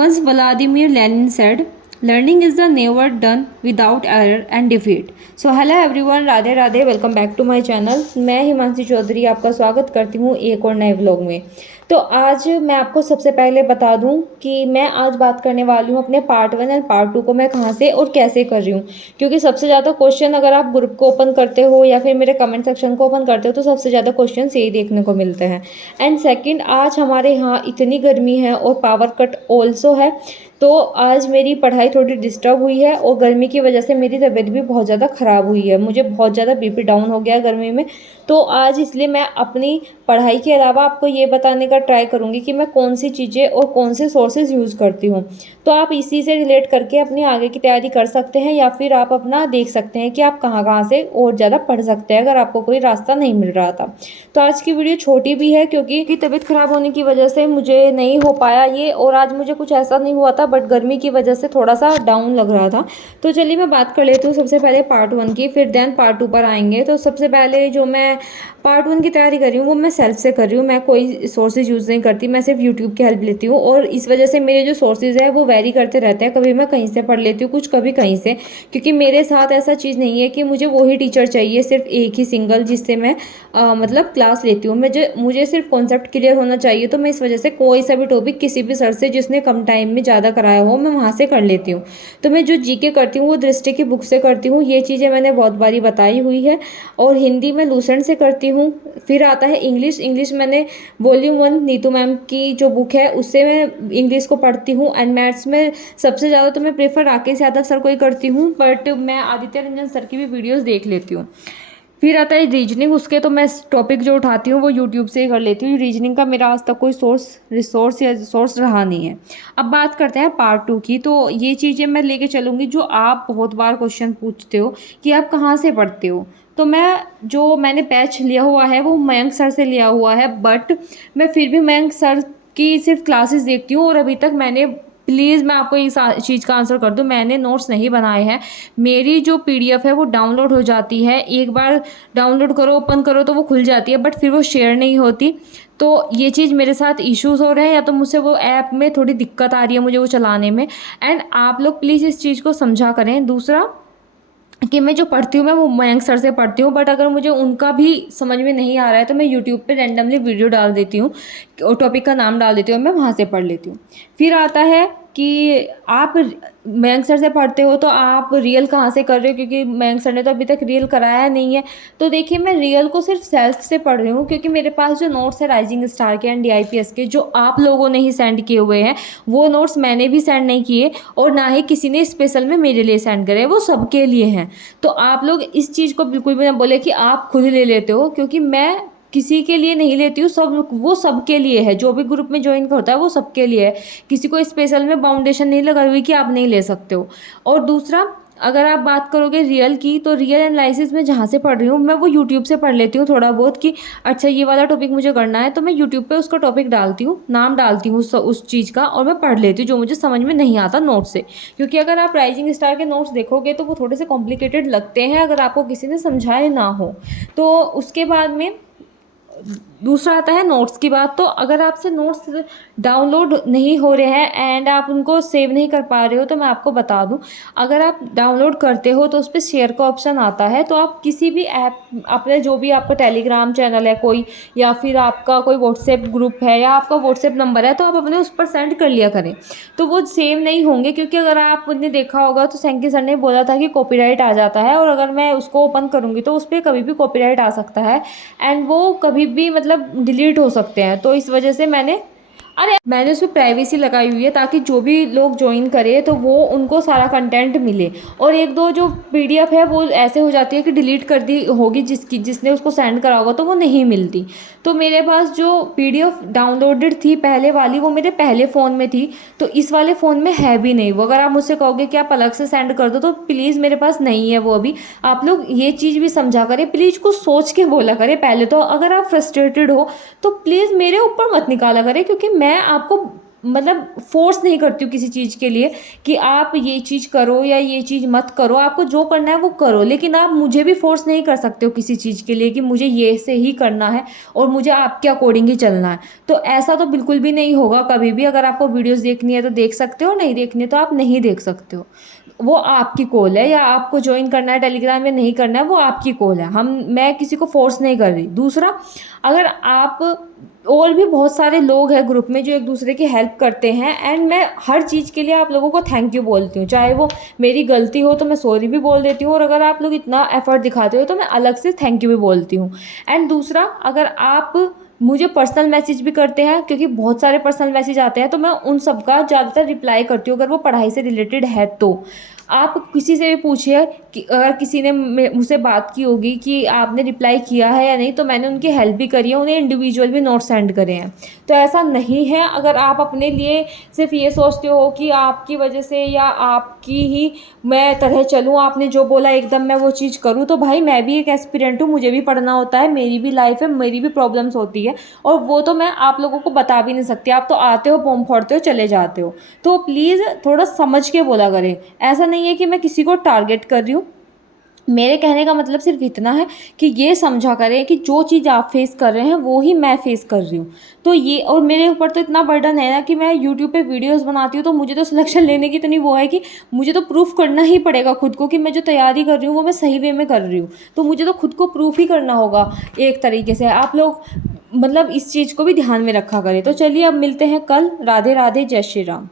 Once Vladimir Lenin said, "Learning is the never done without error and defeat." So hello everyone, Radhe Radhe, welcome back to my channel. मैं हिमांशी चौधरी आपका स्वागत करती हूँ एक और नए व्लॉग में। तो आज मैं आपको सबसे पहले बता दूं कि मैं आज बात करने वाली हूँ अपने पार्ट 1 एंड पार्ट 2 को मैं कहाँ से और कैसे कर रही हूँ, क्योंकि सबसे ज़्यादा क्वेश्चन अगर आप ग्रुप को ओपन करते हो या फिर मेरे कमेंट सेक्शन को ओपन करते हो तो सबसे ज़्यादा क्वेश्चन यही देखने को मिलते हैं। एंड सेकंड, आज हमारे यहाँ इतनी गर्मी है और पावर कट ऑल्सो है, तो आज मेरी पढ़ाई थोड़ी डिस्टर्ब हुई है और गर्मी की वजह से मेरी तबीयत भी बहुत ज़्यादा ख़राब हुई है। मुझे बहुत ज़्यादा बीपी डाउन हो गया है गर्मी में। तो आज इसलिए मैं अपनी पढ़ाई के अलावा आपको ये बताने का ट्राई करूँगी कि मैं कौन सी चीज़ें और कौन से सोर्सेज यूज़ करती हूँ। तो आप इसी से रिलेट करके अपनी आगे की तैयारी कर सकते हैं या फिर आप अपना देख सकते हैं कि आप कहाँ कहाँ से और ज़्यादा पढ़ सकते हैं अगर आपको कोई रास्ता नहीं मिल रहा था। तो आज की वीडियो छोटी भी है क्योंकि तबीयत ख़राब होने की वजह से मुझे नहीं हो पाया ये, और आज मुझे कुछ ऐसा नहीं हुआ था बट गर्मी की वजह से थोड़ा सा डाउन लग रहा था। तो चलिए मैं बात कर लेती हूँ सबसे पहले पार्ट 1 की, फिर देन पार्ट 2 पर आएंगे। तो सबसे पहले जो मैं पार्ट 1 की तैयारी कर रही हूँ वो मैं सेल्फ से कर रही हूँ। मैं कोई सोर्सेज यूज़ नहीं करती, मैं सिर्फ यूट्यूब की हेल्प लेती हूँ और इस वजह से मेरे जो सोर्सेज है वो वेरी करते रहते हैं। कभी मैं कहीं से पढ़ लेती हूँ कुछ, कभी कहीं से, क्योंकि मेरे साथ ऐसा चीज़ नहीं है कि मुझे वही टीचर चाहिए सिर्फ एक ही सिंगल जिससे मैं मतलब क्लास लेती हूँ। मुझे सिर्फ कॉन्सेप्ट क्लियर होना चाहिए, तो मैं इस वजह से कोई सा भी टॉपिक किसी भी सर से जिसने कम टाइम में ज़्यादा कराया हो मैं वहाँ से कर लेती हूँ। तो मैं जो जीके करती हूँ वो दृष्टि की बुक से करती हूँ, ये चीज़ें मैंने बहुत बारी बताई हुई है। और हिंदी में लूसेंट से करती हूँ। फिर आता है इंग्लिश मैंने वॉल्यूम 1 नीतू मैम की जो बुक है उससे मैं इंग्लिश को पढ़ती हूँ। एंड मैथ्स में सबसे ज़्यादा तो मैं प्रेफर राकेश यादव सर को ही करती हूँ, बट मैं आदित्य रंजन सर की भी वीडियोज़ देख लेती हूँ। फिर आता है रीजनिंग, उसके तो मैं टॉपिक जो उठाती हूँ वो यूट्यूब से ही कर लेती हूँ। रीजनिंग का मेरा आज तक कोई सोर्स रहा नहीं है। अब बात करते हैं पार्ट 2 की। तो ये चीज़ें मैं लेके चलूँगी जो आप बहुत बार क्वेश्चन पूछते हो कि आप कहाँ से पढ़ते हो। तो मैंने बैच लिया हुआ है वो मयंक सर से लिया हुआ है, बट मैं फिर भी मयंक सर की सिर्फ क्लासेस देखती हूँ और अभी तक प्लीज़ मैं आपको इस चीज़ का आंसर कर दूं, मैंने नोट्स नहीं बनाए हैं। मेरी जो पीडीएफ है वो डाउनलोड हो जाती है, एक बार डाउनलोड करो ओपन करो तो वो खुल जाती है, बट फिर वो शेयर नहीं होती। तो ये चीज़ मेरे साथ इश्यूज़ हो रहे हैं, या तो मुझसे वो ऐप में थोड़ी दिक्कत आ रही है मुझे वो चलाने में। एंड आप लोग प्लीज़ इस चीज़ को समझा करें। दूसरा कि मैं जो पढ़ती हूँ मैं वो मयंक सर से पढ़ती हूँ, बट अगर मुझे उनका भी समझ में नहीं आ रहा है तो मैं यूट्यूब पे रैंडमली वीडियो डाल देती हूँ और टॉपिक का नाम डाल देती हूँ, मैं वहाँ से पढ़ लेती हूँ। फिर आता है कि आप मयंक सर से पढ़ते हो तो आप रियल कहाँ से कर रहे हो, क्योंकि मयंक सर ने तो अभी तक रियल कराया नहीं है। तो देखिए मैं रियल को सिर्फ सेल्फ से पढ़ रही हूँ, क्योंकि मेरे पास जो नोट्स है राइजिंग स्टार के एंड DIPS के जो आप लोगों ने ही सेंड किए हुए हैं, वो नोट्स मैंने भी सेंड नहीं किए और ना ही किसी ने स्पेशल में मेरे लिए सेंड करे, वो सबके लिए हैं। तो आप लोग इस चीज़ को बिल्कुल भी ना बोले कि आप खुद ले लेते हो, क्योंकि मैं किसी के लिए नहीं लेती हूँ, वो सबके लिए है। जो भी ग्रुप में ज्वाइन करता है वो सबके लिए है, किसी को स्पेशल में बाउंडेशन नहीं लगाई हुई कि आप नहीं ले सकते हो। और दूसरा, अगर आप बात करोगे रियल की, तो रियल एनालिसिस में जहाँ से पढ़ रही हूँ मैं वो यूट्यूब से पढ़ लेती हूँ थोड़ा बहुत कि अच्छा ये वाला टॉपिक मुझे करना है, तो मैं यूट्यूब पे उसका टॉपिक डालती हूँ, नाम डालती हूँ उस चीज़ का, और मैं पढ़ लेती हूँ जो मुझे समझ में नहीं आता नोट से। क्योंकि अगर आप राइजिंग स्टार के नोट्स देखोगे तो वो थोड़े से कॉम्प्लिकेटेड लगते हैं अगर आपको किसी ने समझाए ना हो। तो उसके बाद में दूसरा आता है नोट्स की बात। तो अगर आपसे नोट्स डाउनलोड नहीं हो रहे हैं एंड आप उनको सेव नहीं कर पा रहे हो, तो मैं आपको बता दूं, अगर आप डाउनलोड करते हो तो उस पर शेयर का ऑप्शन आता है। तो आप किसी भी ऐप, अपने जो भी आपका टेलीग्राम चैनल है कोई, या फिर आपका कोई व्हाट्सएप ग्रुप है या आपका व्हाट्सएप नंबर है, तो आप अपने उस पर सेंड कर लिया करें, तो वो सेव नहीं होंगे। क्योंकि अगर आपने देखा होगा तो सैंकी सर ने बोला था कि कॉपीराइट आ जाता है, और अगर मैं उसको ओपन करूँगी तो उस पर कभी भी कॉपीराइट आ सकता है एंड वो कभी भी मतलब डिलीट हो सकते हैं। तो इस वजह से मैंने उसमें प्राइवेसी लगाई हुई है, ताकि जो भी लोग ज्वाइन करें तो वो उनको सारा कंटेंट मिले। और एक दो जो पीडीएफ है वो ऐसे हो जाती है कि डिलीट कर दी होगी जिसने उसको सेंड करा होगा तो वो नहीं मिलती। तो मेरे पास जो पीडीएफ डाउनलोडेड थी पहले वाली वो मेरे पहले फ़ोन में थी, तो इस वाले फ़ोन में है भी नहीं वो। अगर आप मुझसे कहोगे कि आप अलग से सेंड कर दो, तो प्लीज़ मेरे पास नहीं है वो अभी। आप लोग ये चीज़ भी समझा करें, प्लीज़ कुछ सोच के बोला करें पहले तो। अगर आप फ्रस्ट्रेटेड हो तो प्लीज़ मेरे ऊपर मत निकाला करें, क्योंकि मैं आपको मतलब फोर्स नहीं करती हूँ किसी चीज़ के लिए कि आप ये चीज़ करो या ये चीज़ मत करो, आपको जो करना है वो करो, लेकिन आप मुझे भी फोर्स नहीं कर सकते हो किसी चीज़ के लिए कि मुझे ये से ही करना है और मुझे आपके अकॉर्डिंग ही चलना है। तो ऐसा तो बिल्कुल भी नहीं होगा कभी भी। अगर आपको वीडियोस देखनी है तो देख सकते हो, नहीं देखनी है तो आप नहीं देख सकते हो। वो आपकी कॉल है, या आपको ज्वाइन करना है टेलीग्राम या नहीं करना है वो आपकी कॉल है। मैं किसी को फोर्स नहीं कर रही। दूसरा, अगर आप, और भी बहुत सारे लोग हैं ग्रुप में जो एक दूसरे की हेल्प करते हैं, एंड मैं हर चीज़ के लिए आप लोगों को थैंक यू बोलती हूँ। चाहे वो मेरी गलती हो तो मैं सॉरी भी बोल देती हूँ, और अगर आप लोग इतना एफर्ट दिखाते हो तो मैं अलग से थैंक यू भी बोलती हूँ। एंड दूसरा, अगर आप मुझे पर्सनल मैसेज भी करते हैं, क्योंकि बहुत सारे पर्सनल मैसेज आते हैं, तो मैं उन सब का ज़्यादातर रिप्लाई करती हूँ अगर वो पढ़ाई से रिलेटेड है तो। आप किसी से भी पूछिए कि अगर किसी ने मुझसे बात की होगी कि आपने रिप्लाई किया है या नहीं, तो मैंने उनकी हेल्प भी करी है, उन्हें इंडिविजुअल भी नोट सेंड करे हैं। तो ऐसा नहीं है। अगर आप अपने लिए सिर्फ ये सोचते हो कि आपकी वजह से या आपकी ही मैं तरह चलूँ, आपने जो बोला एकदम मैं वो चीज़ करूँ, तो भाई मैं भी एक एस्पिरेंट हूँ, मुझे भी पढ़ना होता है, मेरी भी लाइफ है, मेरी भी प्रॉब्लम्स होती है, और वो तो मैं आप लोगों को बता भी नहीं सकती। आप तो आते हो, बॉम्ब फोड़ते हो, चले जाते हो। तो प्लीज़ थोड़ा समझ के बोला करें। ऐसा नहीं है कि मैं किसी को टारगेट कर रही हूँ। मेरे कहने का मतलब सिर्फ इतना है कि ये समझा करें कि जो चीज़ आप फेस कर रहे हैं वो ही मैं फेस कर रही हूँ। तो ये, और मेरे ऊपर तो इतना बर्डन है ना कि मैं यूट्यूब पे वीडियोस बनाती हूँ, तो मुझे तो सिलेक्शन लेने की इतनी वो है कि मुझे तो प्रूफ करना ही पड़ेगा खुद को कि मैं जो तैयारी कर रही हूँ वो मैं सही वे में कर रही हूँ। तो मुझे तो खुद को प्रूफ ही करना होगा एक तरीके से। आप लोग मतलब इस चीज़ को भी ध्यान में रखा करें। तो चलिए अब मिलते हैं कल। राधे राधे, जय श्री राम।